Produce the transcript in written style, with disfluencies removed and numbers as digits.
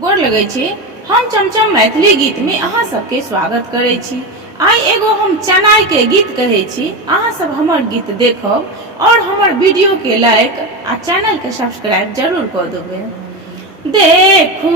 गोर लगै छी। हम चमचम मैथिली गीत में अहाँ सबके स्वागत करै छी। आई एगो हम चनाई के गीत कहै छी, अहाँ सब हमर गीत देखब और हमर वीडियो के लाइक आ चैनल के सब्सक्राइब जरूर कर देबै। देखू